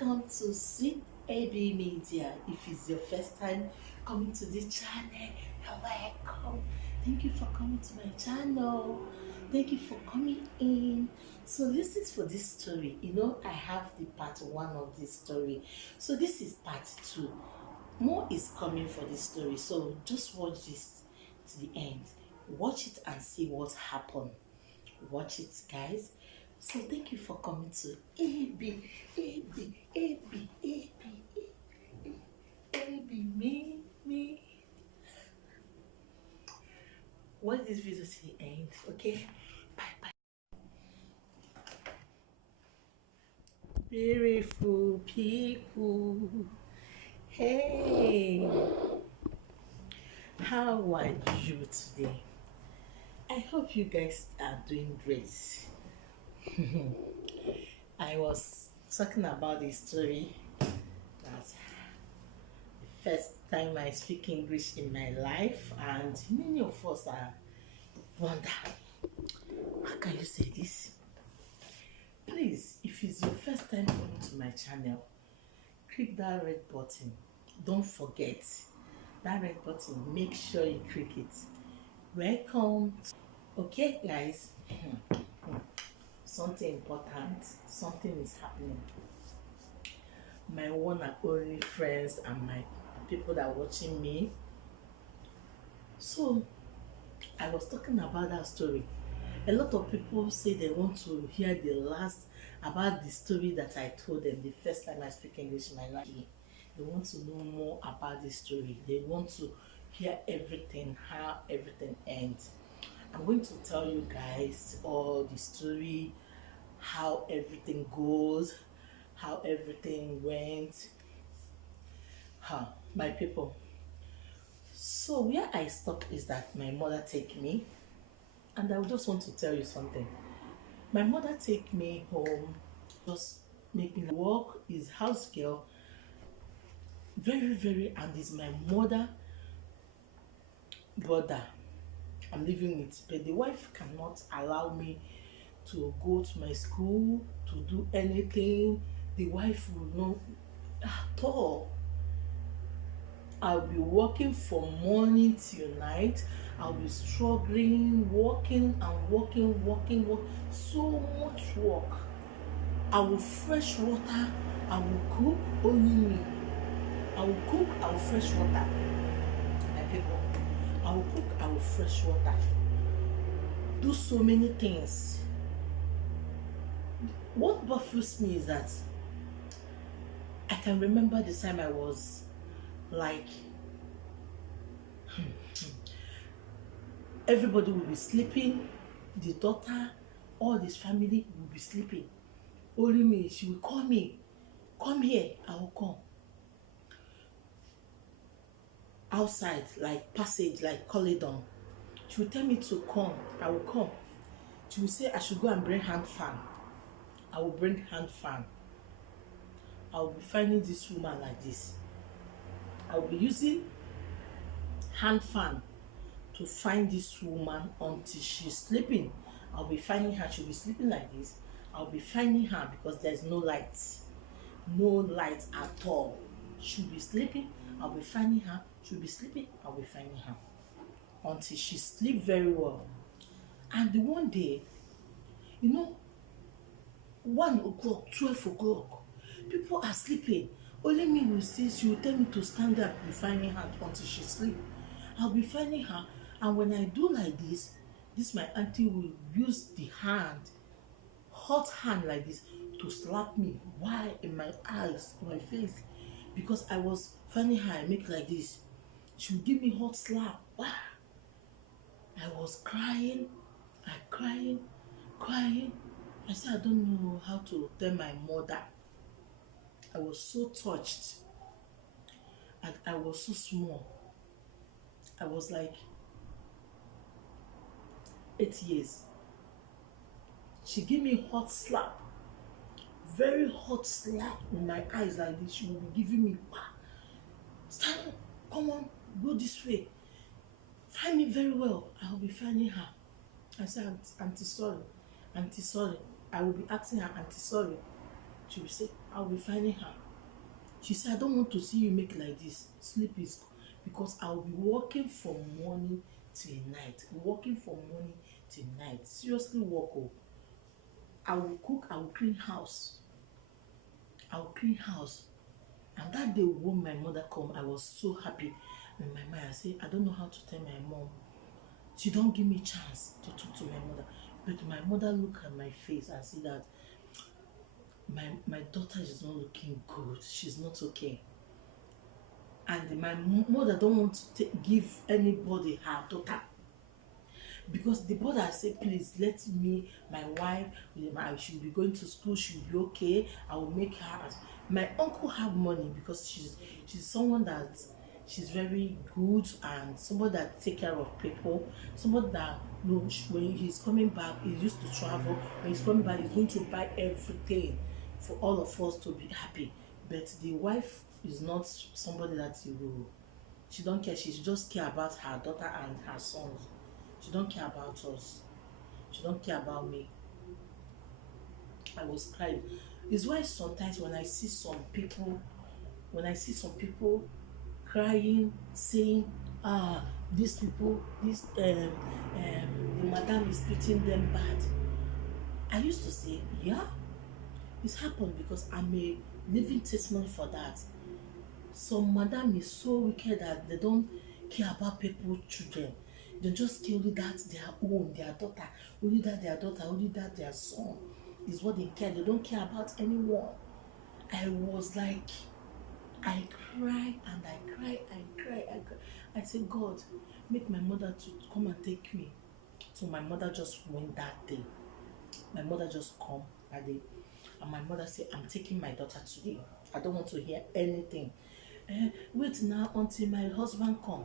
Welcome to Sweet AB Media. If it's your first time coming to this channel, you're welcome. Thank you for coming to my channel. Thank you for coming in. So this is for this story. I have the part 1 of this story. So this is part 2. More is coming for this story. So just watch this to the end. Watch it and see what happened. Watch it, guys. So thank you for coming to AB, AB, AB, AB, AB, me. Watch this video to the end, okay? Bye bye. Beautiful people. Hey, how are you today? I hope you guys are doing great. I was talking about the story that the first time I speak English in my life, and many of us are wonder, how can you say this? Please, if it's your first time coming to my channel, click that red button. Don't forget that red button. Make sure you click it. Welcome. Okay, guys. Something important, something is happening. My one and only friends and my people that are watching me. So I was talking about that story. A lot of people say they want to hear the last about the story that I told them the first time I speak English in my life. They want to know more about the story. They want to hear everything, how everything ends. I'm going to tell you guys all the story, how everything goes, how everything went. My people. So where I stopped is that my mother take me, and I just want to tell you something. My mother take me home, just make me work, is house girl, very, and is my mother brother I'm living with, but the wife cannot allow me to go to my school, to do anything. The wife will not at all. I'll be working from morning till night. I'll be struggling, working and working, so much work. I will fresh water, I will cook, only me. I will cook, I will fresh water. My people, I will cook, I will fresh water. Do so many things. What baffles me is that I can remember the time I was like, everybody will be sleeping, the daughter, all this family will be sleeping. Only me, she will call me, come here, I will come. Outside, like passage, like corridor, she will tell me to come, I will come. She will say I should go and bring hand fan. I will bring hand fan. I will be finding this woman like this. I will be using hand fan to find this woman until she's sleeping. I'll be finding her. She'll be sleeping like this. I'll be finding her because there's no light at all. She'll be sleeping. I'll be finding her. She'll be sleeping. I'll be finding her until she sleep very well. And the one day, 1 o'clock, 12 o'clock, people are sleeping. Only me will see. She will tell me to stand up, be finding her until she sleep. I'll be finding her, and when I do like this my auntie will use the hand, hot hand like this, to slap me. Why? In my eyes, in my face, because I was finding her. I make like this. She will give me hot slap. Why? I was crying. I said I don't know how to tell my mother. I was so touched, and I was so small. I was like 8 years. She gave me hot slap, very hot slap in my eyes like this. She will be giving me, stand, come on, go this way. Find me very well. I will be finding her. I said, auntie, sorry. I will be asking her, auntie, sorry. She will say, I'll be finding her. She said, I don't want to see you make like this. Sleep is because I'll be working from morning till night. Working from morning till night. Seriously work. Oh. I will cook, I will clean house. I will clean house. And that day when my mother come, I was so happy. In my mind, I say, I don't know how to tell my mom. She don't give me chance to talk to my mother. But my mother look at my face and see that my daughter is not looking good. She's not okay. And my mother don't want to give anybody her daughter, because the brother said, please let me, my wife, she'll be going to school, she'll be okay, I will make her as my uncle have money, because she's someone that she's very good, and somebody that take care of people, somebody that, you know, when he's coming back, he used to travel, when he's coming back he's going to buy everything for all of us to be happy. But the wife is not somebody that you will, she don't care, she just care about her daughter and her sons. She don't care about us. She don't care about me. I was crying. It's why sometimes when I see some people, crying, saying, these people, the madam is treating them bad. I used to say, yeah, it's happened, because I'm a living testimony for that. Some madam is so wicked that they don't care about people's children. They just care only that their own, their daughter, only that their daughter, only that their son is what they care. They don't care about anyone. I was like, I cry and I cry, I cry, I cry. I said, God, make my mother to come and take me. So my mother just went that day. My mother just come that day. And my mother said, I'm taking my daughter today. I don't want to hear anything. Wait now until my husband come.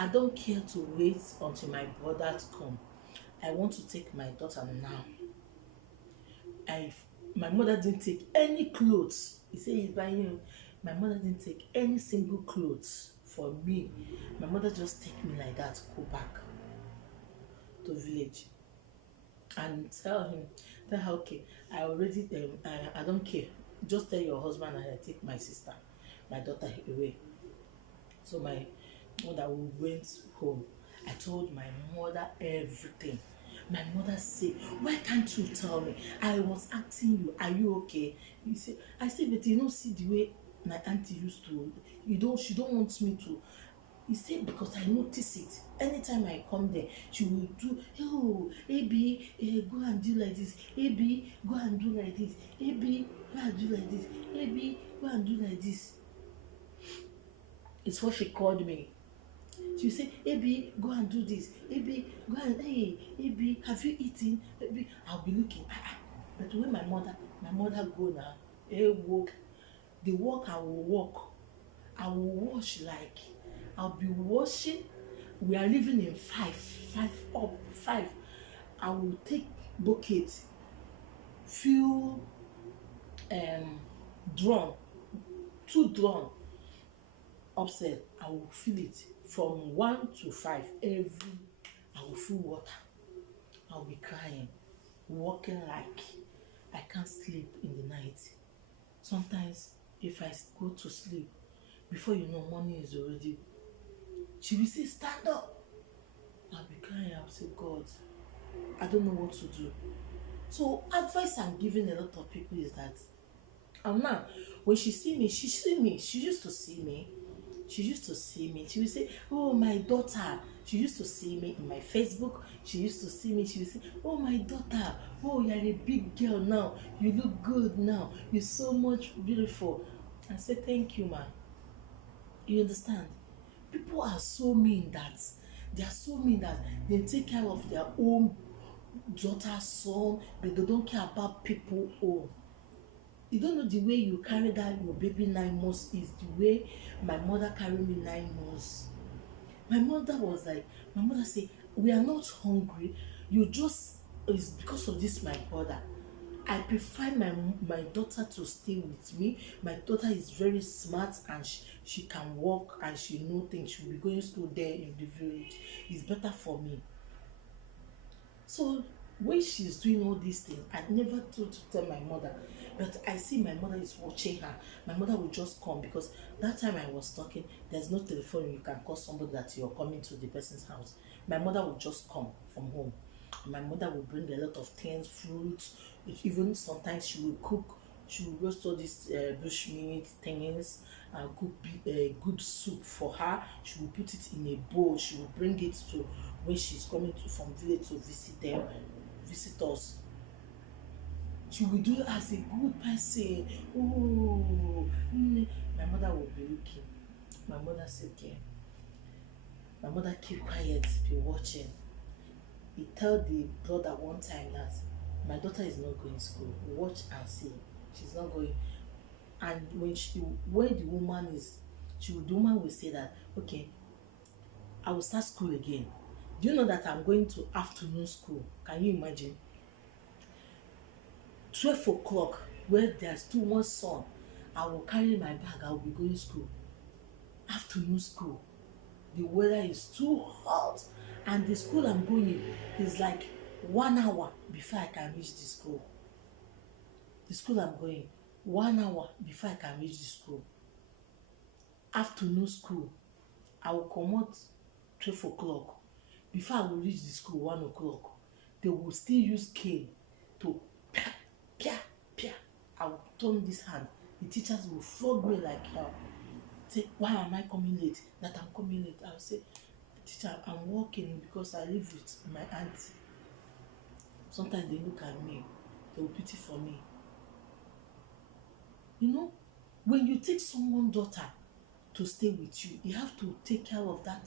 I don't care to wait until my brother come. I want to take my daughter now. My mother didn't take any clothes. He said he's buying you. My mother didn't take any single clothes for me. My mother just take me like that, go back to village and tell her, okay, I already, I don't care. Just tell your husband and I take my sister, my daughter away. So my mother went home. I told my mother everything. My mother said, why can't you tell me? I was asking you, are you okay? I said, but you don't see the way my auntie used to, she don't want me to. He said, because I notice it. Anytime I come there, she will do, oh, Abi, go and do like this. Abi, go and do like this. Abi, go and do like this. Abi, go and do like this. It's what she called me. She will say, Abi, go and do this. Abi, go and, hey, Abi, have you eaten? Abi, I'll be looking. But when my mother go now, walk, the walk I will walk. I will wash like, I'll be washing. We are living in five up, five. I will take bucket, fill drum, 2 drum upstairs. I will fill it from 1 to 5 every. I will fill water. I'll be crying, walking like I can't sleep in the night. Sometimes if I go to sleep, before you know, morning is already. She will say, stand up. I'll be crying. I'll say, God, I don't know what to do. So advice I'm giving a lot of people is that, and now when she see me, she used to see me. She will say, oh, my daughter. She used to see me in my Facebook. She used to see me. She would say, oh, my daughter. Oh, you're a big girl now. You look good now. You're so much beautiful. I said, thank you, man. You understand? People are so mean that they take care of their own daughter, son, but they don't care about people own. You don't know the way you carry that your baby 9 months is the way my mother carried me 9 months. My mother said, we are not hungry. It's because of this, my brother. I prefer my daughter to stay with me. My daughter is very smart and she can walk and she know things. She will be going to school there in the village. It's better for me. So When she's doing all these things, I never told to tell my mother, but I see my mother is watching her. My mother will just come because that time I was talking, there's no telephone you can call somebody that you're coming to the person's house. My mother will just come from home. My mother will bring a lot of things, fruits, even sometimes she will cook. She will roast all these bushmeat things and cook good soup for her. She will put it in a bowl. She will bring it to when she's coming to from village to visit them, visitors. She will do it as a good person. Oh, my mother will be looking. My mother said, okay. My mother keep quiet, be watching. He tell the brother one time that my daughter is not going to school. Watch and see. She's not going. And when the woman is, the woman will say that, okay, I will start school again. Do you know that I'm going to afternoon school? Can you imagine? 12 o'clock, where there's too much sun, I will carry my bag, I will be going school. Afternoon school. The weather is too hot, and the school I'm going is like 1 hour before I can reach the school. The school I'm going, 1 hour before I can reach the school. Afternoon school, I will come out 12 o'clock. Before I will reach the school 1 o'clock, they will still use cane to pia, pia, pia. I will turn this hand. The teachers will flog me like hell. Say, why am I coming late? That I'm coming late. I will say, teacher, I'm walking because I live with my auntie. Sometimes they look at me, they will pity for me. You know, when you take someone's daughter to stay with you, you have to take care of that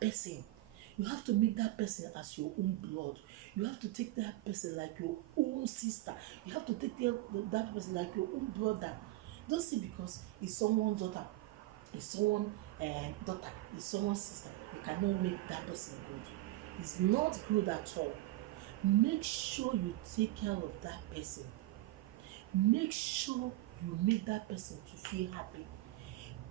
person. You have to make that person as your own blood. You have to take that person like your own sister. You have to take care of that person like your own brother. Don't see because it's someone's daughter, it's someone's daughter, it's someone's sister, you cannot make that person good. It's not good at all. Make sure you take care of that person. Make sure you make that person to feel happy.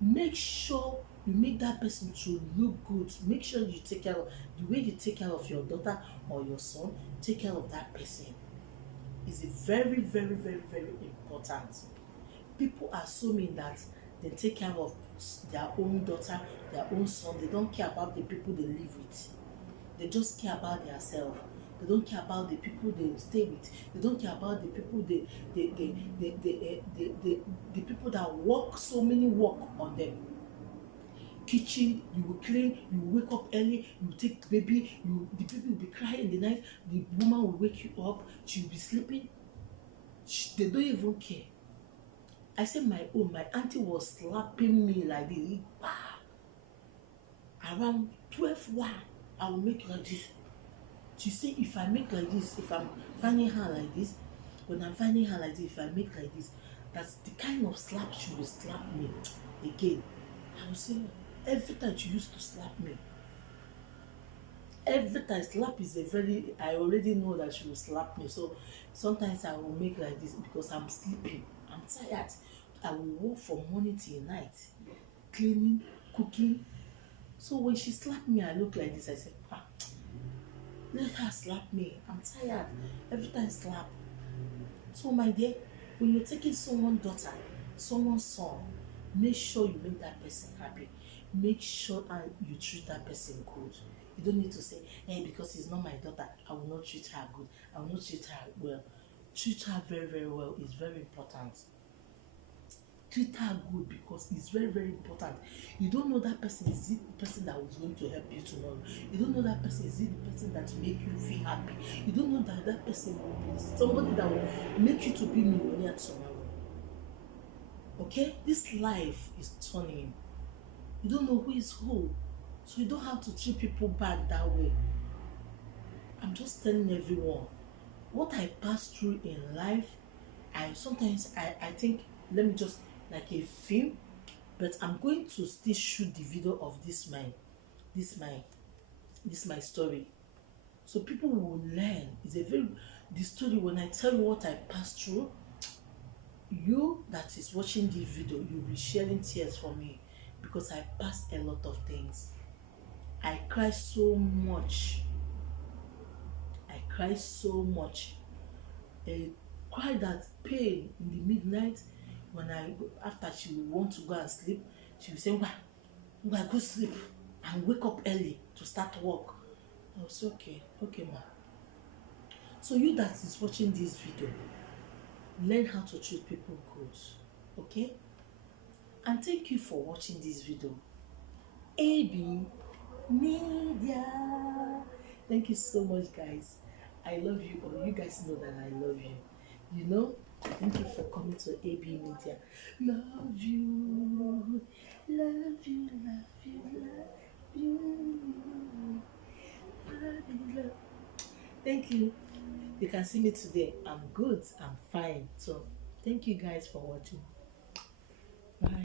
Make sure you make that person to look good. Make sure you take care of the way you take care of your daughter or your son. Take care of that person. It's very, very, very, very important. People are assuming that they take care of their own daughter, their own son. They don't care about the people they live with. They just care about themselves. They don't care about the people they stay with. They don't care about the people the people that work so many work on them. Kitchen, you will clean, you will wake up early, you will take the baby, the baby will be crying in the night, the woman will wake you up, she will be sleeping. They don't even care. I said my auntie was slapping me like this. Around 12:01, I will make like this. She said if I make like this, if I'm finding her like this, when I'm finding her like this, if I make like this, that's the kind of slap she will slap me again. I will say every time she used to slap me. Every time slap is I already know that she will slap me. So sometimes I will make like this because I'm sleeping, I'm tired. I will work from morning till night, cleaning, cooking. So when she slapped me, I look like this. I said, let her slap me. I'm tired. Every time slap. So my dear, when you're taking someone's daughter, someone's son, make sure you make that person happy. Make sure you treat that person good. You don't need to say, hey, because it's not my daughter, I will not treat her good. I will not treat her well. Treat her very, very well is very important. Treat her good because it's very, very important. You don't know that person, is it the person that was going to help you tomorrow? You don't know that person, is it the person that will make you feel happy? You don't know that person will be somebody that will make you to be millionaire tomorrow. Okay? This life is turning. You don't know who is who. So you don't have to treat people bad that way. I'm just telling everyone what I pass through in life. Sometimes I think, let me just like a film, but I'm going to still shoot the video of this my story, so people will learn. The story, when I tell you what I passed through, you that is watching this video, you'll be sharing tears for me because I passed a lot of things. I cry so much. I cry so much. A cry that pain in the midnight when after she will want to go and sleep, she will say, Ngwa, go sleep and wake up early to start work. I was okay, okay, ma. So you that is watching this video, learn how to treat people good, okay? And thank you for watching this video. AB Media. Thank you so much, guys. I love you all. You guys know that I love you. You know, thank you for coming to AB Media. Love you. Love you, love you, love you. Love you, love. Thank you. You can see me today. I'm good. I'm fine. So, thank you guys for watching.